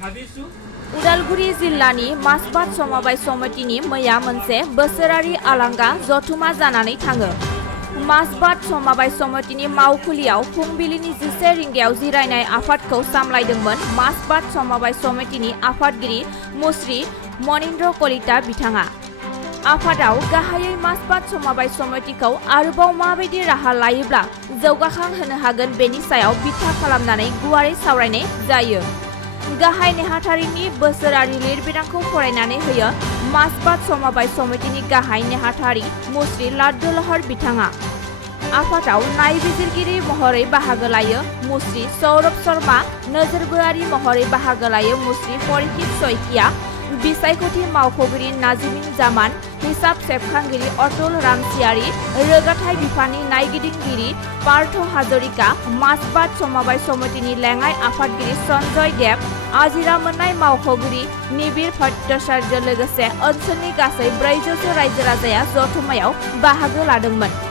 उदालगुरि जिल्लानि मासबाद समबाय समितिनि मैया मोनसे बोसोरारि आलांगा जथुमा जानानै थाङो। मासबाद समबाय समितिनि मावखुलियाव फुंबिलिनि 11 रिंगायाव जिरायनाय आफादखौ सामलायदोंमोन मासबाद समबाय समितिनि आफादगिरि मुस्रि मनिन्द्र कलिता बिथाङा। आफादाव गाहायै मासबाद समबाय समितिखौ आरोबाव माबायदि राहा लायोब्ला जौगाखां होनो हागोन बेनि सायाव बिथा खालामनानै गुवारै सावरायनाय जायो। गाहाय नेहाथारिनि बोसोरारि लिरबिदांखौ फरायनानै होयो मासबाद समबाय समितिनि गाहाय नेहाथारि मुस्रि लाडदुलहर बिथाङा। आफादाव नायबिजिरगिरि महरै बाहागो लायो मुस्रि सौरभ शर्मा, नोजोरबोआरि महरै बाहागो लायो मुस्रि फरिकित शइकिया, बिसायख'थि मावख'गिरि नाजिमिन जामान, हिसाब सेबखांगिरि अतुल रामसियारि, रोगाथाइ बिफाननि नायगिदिंगिरि पार्थ हाजरिका, मासबाद समबाय समितिनि लेङाइ आफादगिरि सन्जय देब, आजिरा मोननाय मावख'गिरि निबिर भट्टाचार्य लोगोसे ओनसोलनि गासै 400 रायजो राजाया जथुमायाव बाहागो लादोंमोन।